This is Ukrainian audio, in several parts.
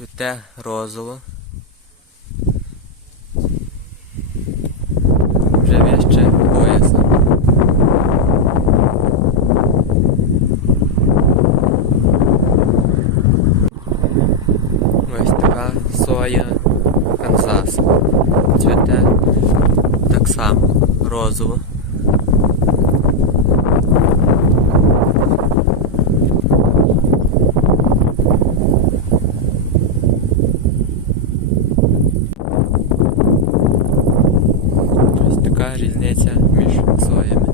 цвіте розово. Вже вище пояса. Ось така соя Канзас. Цвіте так само розово. Ось така різниця між соями.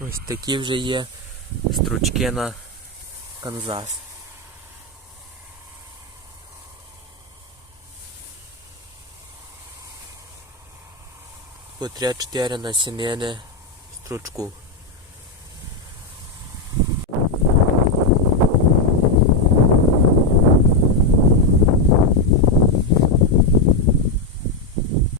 Ось такі вже є стручки на Канзас. По 3-4 насінини стручку.